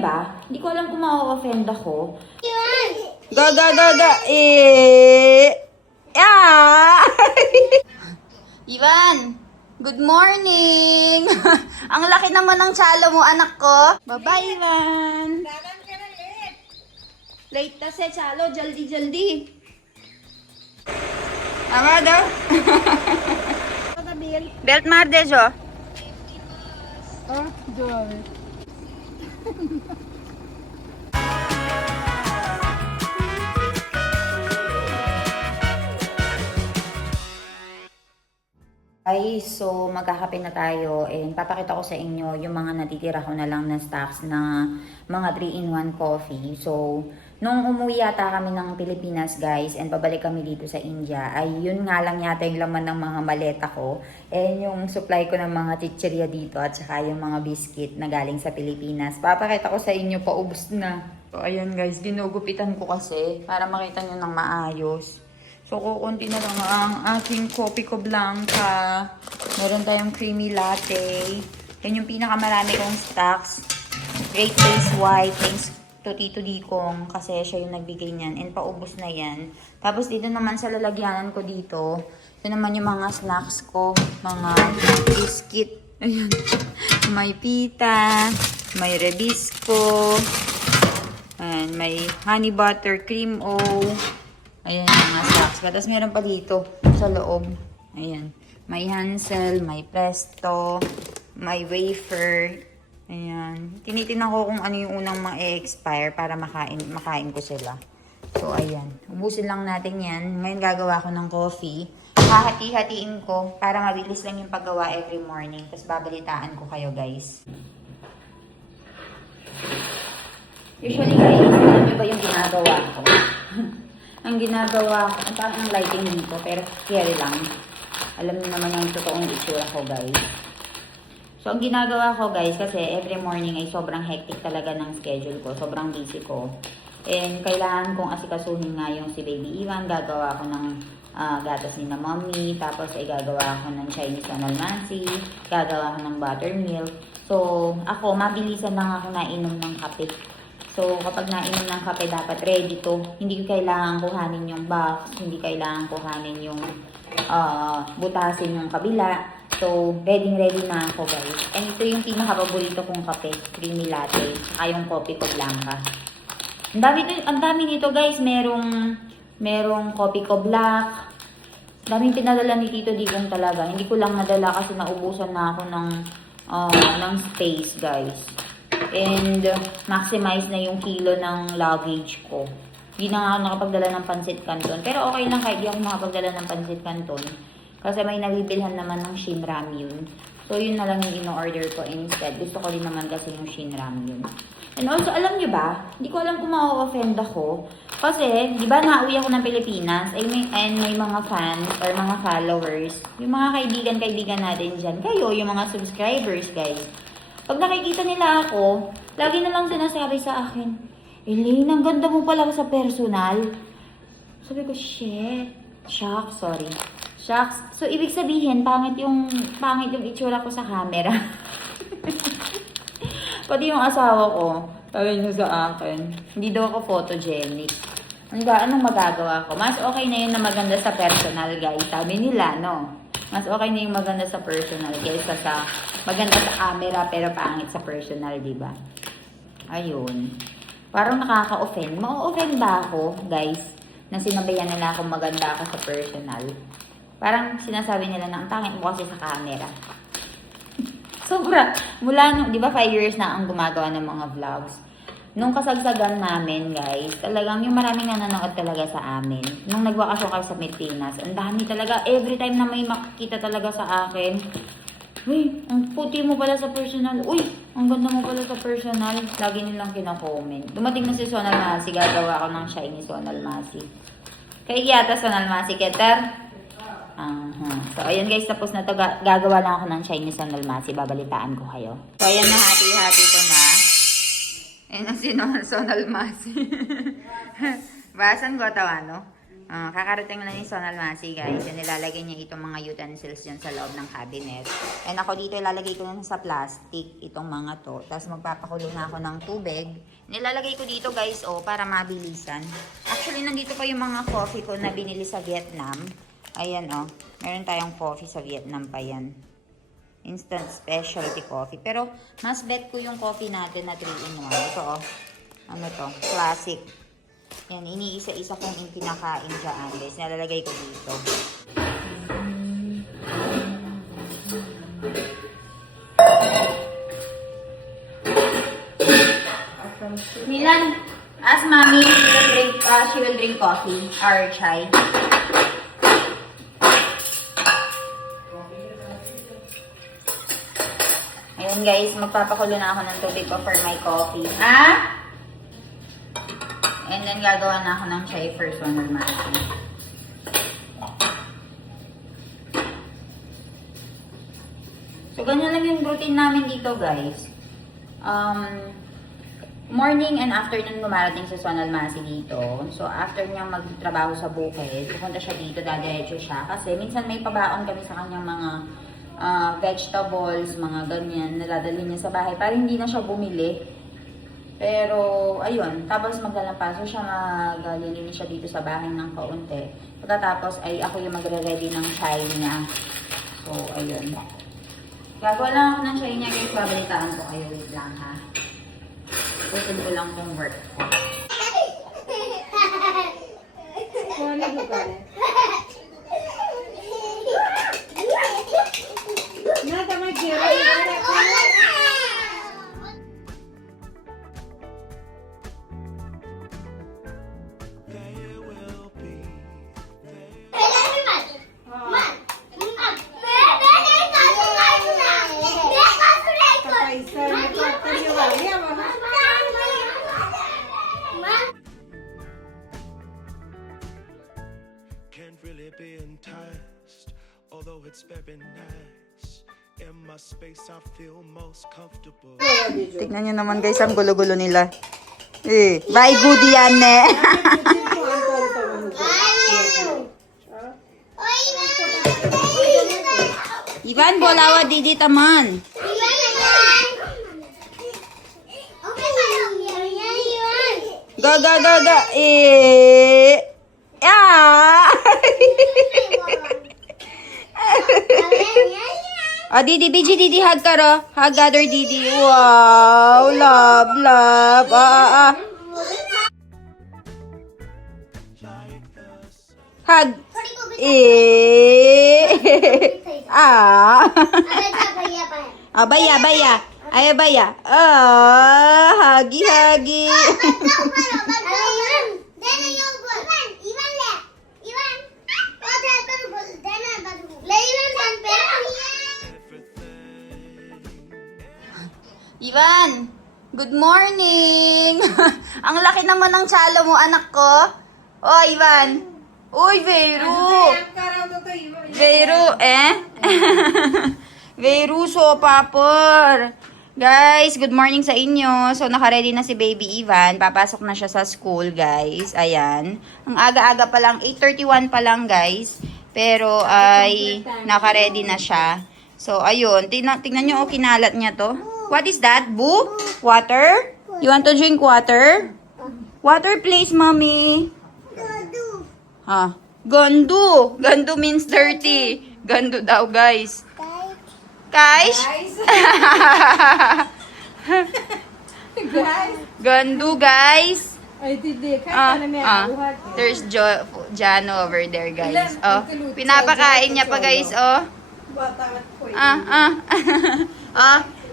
ba? Hindi ko alam kung ma-offend ako. Yeah! Ivan! Good morning! Ang laki naman ng tsalo mo, anak ko. Bye-bye, Ivan! Late na si Chalo, jaldi-jaldi. Tama daw. Belt Mardes, oh. Oh, joy. Guys, so magkakape na tayo and papakita ko sa inyo yung mga natitira ko na lang na stocks na mga 3-in-1 coffee. So, nung umuwi yata kami ng Pilipinas guys and pabalik kami dito sa India, ay yun nga lang yata yung laman ng mga maleta ko and yung supply ko ng mga chichirya dito at saka yung mga biscuit na galing sa Pilipinas. Papakita ko sa inyo, paubos na. So, ayan guys, ginugupitan ko kasi para makita nyo ng maayos. So, kukunti na lang ang ating Kopi Ko Blanca. Meron tayong creamy latte. Yan yung pinakamarami kong stocks. Great Taste White. Thanks to Tito Dikong kasi siya yung nagbigay niyan. And paubos na yan. Tapos dito naman sa lalagyanan ko dito, ito naman yung mga snacks ko. Mga biscuit. Ayan. May pita. May Rebisco. And may honey butter cream o. Ayan yung mga stocks. Tapos meron pa dito sa loob. Ayan. May Hansel, may Presto, may wafer. Ayan. Tinitingnan ko kung ano yung unang ma-expire para makain ko sila. So, ayan. Ubusin lang natin yan. Ngayon gagawa ko ng coffee. Hahati-hatiin ko para mabilis lang yung paggawa every morning. Tapos babalitaan ko kayo guys. Usually guys, alam nyo ba yung ginagawa ko? Ang ginagawa ko, ang parang ang lighting dito, pero carry lang. Alam niyo naman yung totoong itsura ko, guys. So, ang ginagawa ko, guys, kasi every morning ay sobrang hectic talaga ng schedule ko. Sobrang busy ko. And kailangan kong asikasuhin nga yung si Baby Ivan. Gagawa ko ng gatas ni na mommy. Tapos ay gagawa ko ng Chinese Sonalmansi. Gagawa ko ng buttermilk. So, ako, mabilisan lang ako nainom ng kape. So, kapag nainom ng kape, dapat ready to. Hindi kailangan kuhanin yung box, hindi kailangan kuhanin yung butasin yung kabila. So, ready na ako guys. And ito yung pinaka-paborito kong kape, creamy latte, saka yung Kopi Ko Blanca. Ang dami nito guys, merong Kopi Ko Black. Daming pinadala ni Tito Digong talaga. Hindi ko lang nadala kasi naubusan na ako ng space guys. And maximize na yung kilo ng luggage ko. Hindi na nga ako nakapagdala ng Pancit Canton. Pero okay lang kahit di ako nakapagdala ng Pancit Canton. Kasi may nabibilhan naman ng Shin Ramyun. So yun na lang yung in-order ko instead. Gusto ko din naman kasi yung Shin Ramyun. And also, alam nyo ba? Hindi ko alam kung ma-offend ako. Kasi, di ba nauwi ako ng Pilipinas and may mga fans or mga followers. Yung mga kaibigan natin dyan. Kayo, yung mga subscribers guys. Pag nakikita nila ako, lagi na lang sinasabi sa akin, Elaine, ang ganda mo pala sa personal. Sabi ko, Shucks. So, ibig sabihin, pangit yung itsura ko sa camera. Pati yung asawa ko, sabi niya sa akin, hindi daw ako photogenic. Anong magagawa ko? Mas okay na yun na maganda sa personal, guys. Sabi nila, no? Mas okay na yung maganda sa personal kaysa sa maganda sa camera pero pangit sa personal, di ba? Ayun. Parang nakaka-offend. Ma-offend ba ako, guys, na sinabayan nila akong maganda ako sa personal? Parang sinasabi nila na ang pangit mo kasi sa camera. Sobra. Mula nung, di ba 5 years na ang gumagawa ng mga vlogs. Nung kasagsagan namin, guys, talagang yung maraming nanonood talaga sa amin. Nung nagbakasyon kayo sa Pilipinas, ang dami talaga. Every time na may makikita talaga sa akin, uy, ang puti mo pala sa personal. Uy, ang ganda mo pala sa personal. Lagi nilang kina-comment. Dumating na si Sonalmansi, gagawa ko ng shiny Sonalmansi. Kaya yata Sonalmansi, Keter? So, ayan guys, tapos na to. Gagawa lang ako ng shiny Sonalmansi. Babalitaan ko kayo. So, ayan na, hati-hati ko na. Ayan ang Sonalmansi. Basan ko tawano? Kakarating lang ni Sonal Masi, guys. Yan, nilalagay niya itong mga utensils dyan sa loob ng cabinet. And ako dito, ilalagay ko na sa plastic itong mga to. Tapos magpapakulo na ako ng tubig. Nilalagay ko dito, guys, para mabilisan. Actually, nandito pa yung mga coffee ko na binili sa Vietnam. Ayan, meron tayong coffee sa Vietnam pa yan. Instant specialty coffee. Pero, mas bet ko yung coffee natin na 3-in-1. Ito, ano to? Classic. Yan, iniisa-isa kong pinakain dyan, guys. Nalalagay ko dito. Milan, ask mommy, she will drink coffee or chai. Ayun guys, magpapakulo na ako ng tubig ko for my coffee. And then gagawa na ako ng chai for Sonal Masi. So, ganyan lang yung routine namin dito, guys. Morning and afternoon lumarating sa Sonal Masi dito. So, after niyang magtrabaho sa bukid, pupunta siya dito, dadiretso siya. Kasi minsan may pabaon kami sa kanyang mga vegetables, mga ganyan, naladali niya sa bahay para hindi na siya bumili. Pero, ayun, tapos maglalampaso siya, maglilinis siya dito sa bahay ng kaunti. Pagkatapos ay ako yung magre-ready ng chai niya. So, ayun. Gagawa lang ako ng chai niya, guys. Babalitaan ko kayo. Wait lang, ha. Putin ko lang tong work ko. Can't really be enticed, although it's very nice. In my space, I feel most comfortable. Tignan nyo naman guys, ang gulo-gulo nila. Bye good yan eh. Ivan, bolawa didi taman. Ga. Didi, Biji, Didi, hug ka ro. Hug other Didi. Wow, love. Hug. Baya. Ay, baya. Huggy. Ivan, good morning! Ang laki naman ng tsalo mo, anak ko. Oh, Ivan. Uy, Vero. Vero, so papor. Guys, good morning sa inyo. So, naka-ready na si Baby Ivan. Papasok na siya sa school, guys. Ayan. Ang aga-aga pa lang, 8:31 pa lang, guys. Pero, ay, naka-ready na siya. So, ayun. Tingnan nyo, kinalat niya to. What is that, Boo? Water? You want to drink water? Water, please, mommy. Gandu. Gandu means dirty. Gandu daw, guys. Guys? Gandu, guys. There's Jano over there, guys. Oh, pinapakain niya pa, guys. Oh.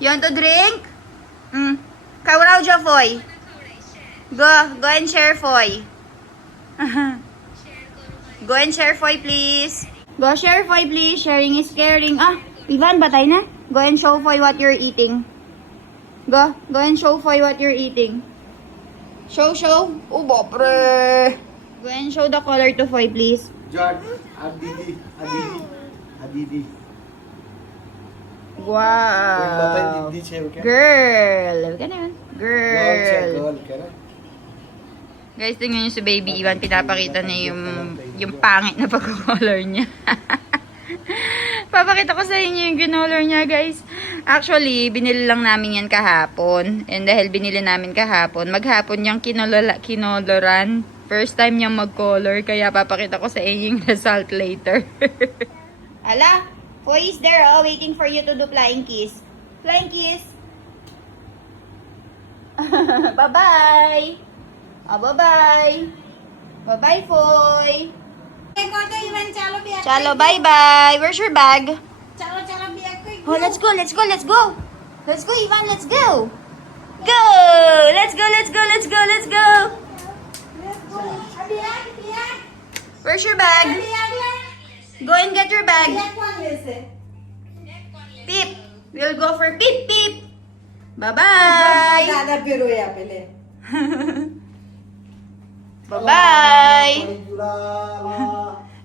You want to drink? Kauraw dyan, Foy. Go and share, Foy. Go and share, Foy, please. Go share, Foy, please. Sharing is caring. Ivan, batay na. Go and show Foy what you're eating. Go and show Foy what you're eating. Show. Oh, bopre. Go and show the color to Foy, please. George, Adidi. Wow. Girl. Girl. Guys, tingnan nyo si Baby Ivan. Pinapakita niya yung Yung pangit na pag-color niya. Papakita ko sa inyo yung ginolor niya, guys. Actually, binili lang namin yan kahapon. And dahil binili namin kahapon, maghapon niyang kinoloran. First time niyang mag-color. Kaya papakita ko sa inyo yung result later. Ala, who is there waiting for you to do flying kiss? Flying kiss. Bye-bye. Bye-bye. Bye-bye, Foy. Chalo, bye-bye. Where's your bag? Oh, let's go, let's go, let's go. Let's go, Ivan, let's go. Go! Let's go, let's go, let's go, let's go. Where's your bag? Go and get your bag. Peep. We'll go for peep, peep. Bye-bye. Bye-bye.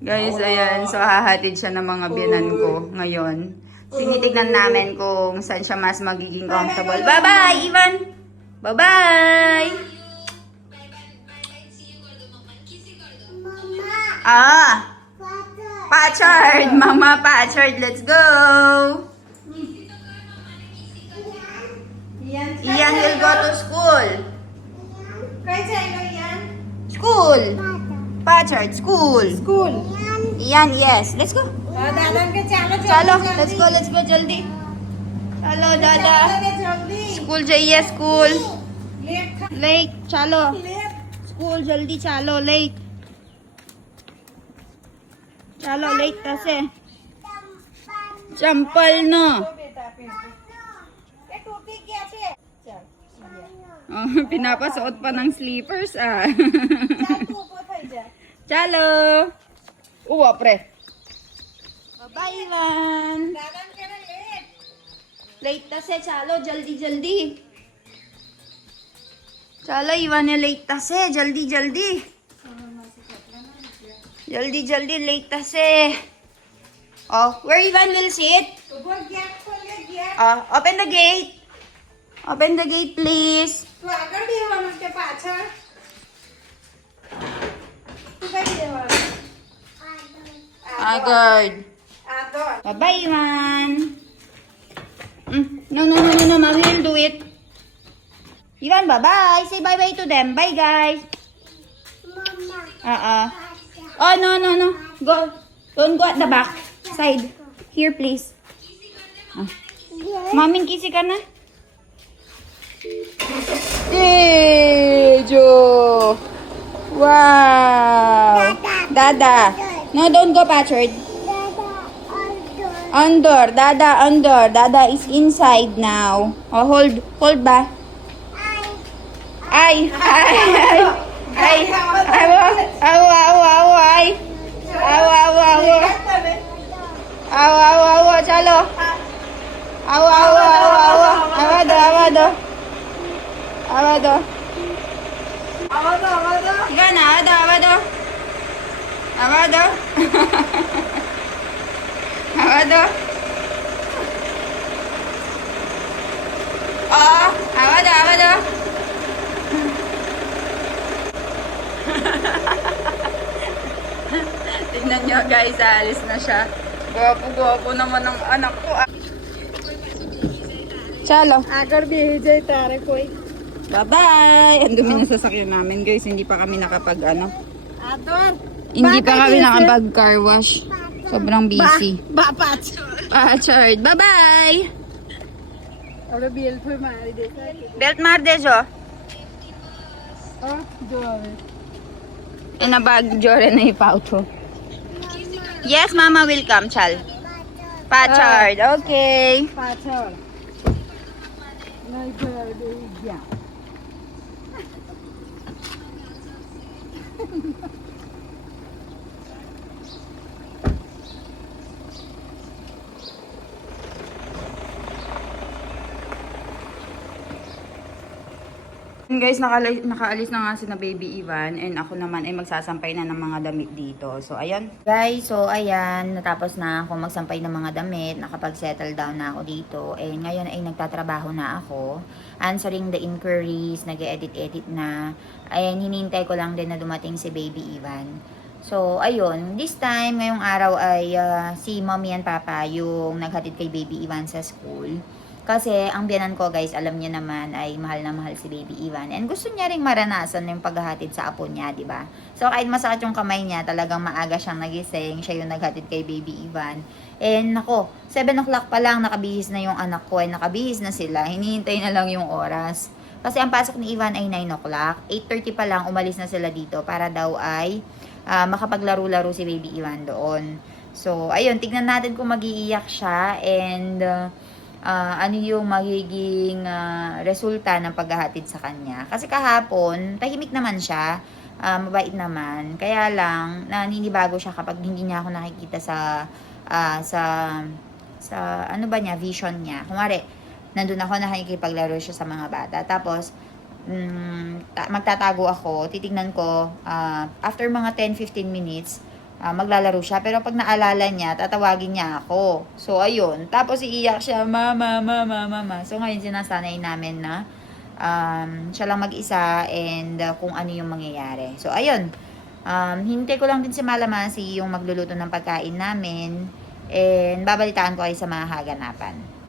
Guys, ayan. So, hahatid siya ng mga biyanan ko ngayon. Tinitignan namin kung saan siya mas magiging comfortable. Bye-bye, Ivan! Bye-bye! Ah! Pachard! Mama Pachard, let's go! Ian will go to school. School! Pachard, school. Ian, yes. Let's go. Chalo, let's go, jaldi. Chalo, dada. School jaiye, school. Late, chalo. School, jaldi, chalo, late. Chalo, late kasi. Champal no. Oh, pinapasuot pa ng slippers ah. Chalo. Uwa pre. Bye Ivan. Late tase chalo, jaldi jaldi. Chalo Ivan, late tase, jaldi jaldi. Jaldi jaldi, late tase. Oh, where Ivan will sit? Open the gate. Open the gate, please. Agad. Bye-bye, Ivan. No, Mommy will do it. Ivan, bye-bye. Say bye-bye to them. Bye, guys. Oh, no. Go. Don't go at the back. Side. Here, please. Mommy, kisi ka na. Jo. Wow. Dada. No, don't go, Patchard. Under. Dada, under. Dada is inside now. Oh, hold ba? Ay. Chalo. Awado. Gana, awado. Oh, awado. Tignan nyo guys, alis na siya. Gwapo naman ang anak ko. Chalo. Agar bhi jai tare koi. Bye-bye! Ang dumi ng sasakyan namin guys, hindi pa kami nakapag-ano. Adon. Hindi pa kami nakapag-car wash. Sobrang busy. Bapat. Pachard, bye-bye! Aur bel phoi mari de. Belt mar dejo. Jo ave. Ina bag jore nahi pauto. Yes, Mama will come, chal. Pachard, okay. Pachal. Nai phoi de gya. Guys, nakaalis na nga si na Baby Ivan and ako naman ay magsasampay na ng mga damit dito. So, ayan. Guys, so ayan, natapos na ako magsampay ng mga damit. Nakapag-settle down na ako dito. And ngayon ay nagtatrabaho na ako. Answering the inquiries, nag-edit-edit na. Ayan, hinintay ko lang din na dumating si Baby Ivan. So, ayun. This time, ngayong araw ay si mommy and papa yung naghatid kay baby Ivan sa school. Kasi ang biyanan ko guys, alam niyo naman ay mahal na mahal si baby Ivan. And gusto niya ring maranasan yung paghahatid sa apo niya, di ba? So kahit masakit yung kamay niya, talagang maaga siyang nagising. Siya yung naghatid kay baby Ivan. And nako, 7 o'clock pa lang nakabihis na yung anak ko. Ay nakabihis na sila. Hinihintay na lang yung oras. Kasi ang pasok ni Ivan ay 9 o'clock. 8:30 pa lang umalis na sila dito para daw ay makapaglaro-laro si baby Ivan doon. So ayun, tignan natin kung magiiyak siya and ano yung magiging resulta ng paghahatid sa kanya. Kasi kahapon, tahimik naman siya, mabait naman. Kaya lang, naninibago siya kapag hindi niya ako nakikita sa ano ba niya, vision niya. Kumari, nandun ako nakikipaglaro siya sa mga bata. Tapos, magtatago ako, titignan ko, after mga 10-15 minutes, maglalaro siya. Pero pag naalala niya, tatawagin niya ako. So, ayun. Tapos, iiyak siya, mama, mama, mama. So, ngayon, sinasanay namin na siya lang mag-isa and kung ano yung mangyayari. So, ayun. Hintay ko lang din si Malamasi yung magluluto ng pagkain namin. And babalitaan ko kayo sa mga haganapan.